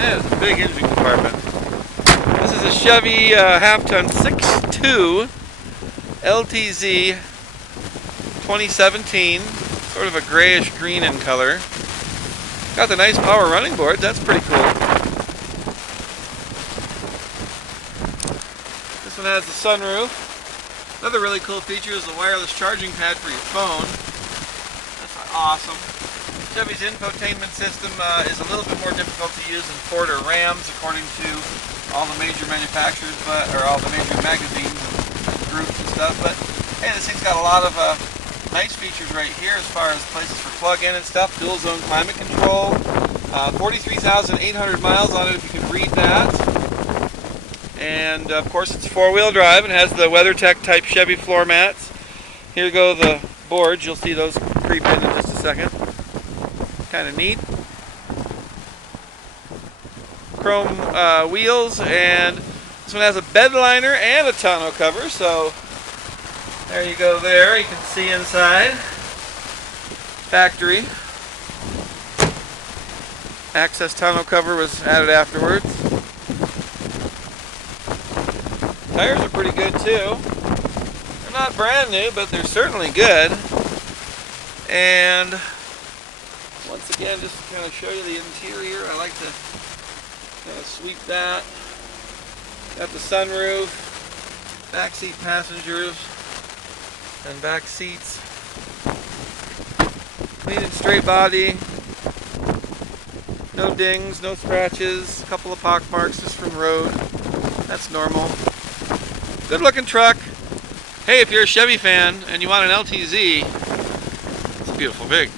That is a big engine compartment. This is a Chevy half-ton 6.2 LTZ 2017. Sort of a grayish green in color. Got the nice power running boards. That's pretty cool. This one has the sunroof. Another really cool feature is the wireless charging pad for your phone. That's awesome. Chevy's infotainment system is a little bit more difficult to use than Ford or Rams, according to all the major manufacturers, or all the major magazines and groups and stuff. But hey, this thing's got a lot of nice features right here as far as places for plug-in and stuff. Dual zone climate control. 43,800 miles on it, if you can read that. And of course it's four-wheel drive and has the WeatherTech type Chevy floor mats. Here go the boards. You'll see those creep in just a second. Kind of neat. Chrome wheels, and this one has a Bedliner and a tonneau cover, so there you go there. You can see inside. Factory. Access tonneau cover was added afterwards. Tires are pretty good too. They're not brand new, but they're certainly good. And once again, just to kind of show you the interior, I like to kind of sweep that. Got the sunroof, back seat passengers, and back seats. Clean and straight body. No dings, no scratches, a couple of pock marks just from road. That's normal. Good looking truck. Hey, if you're a Chevy fan and you want an LTZ, it's a beautiful rig.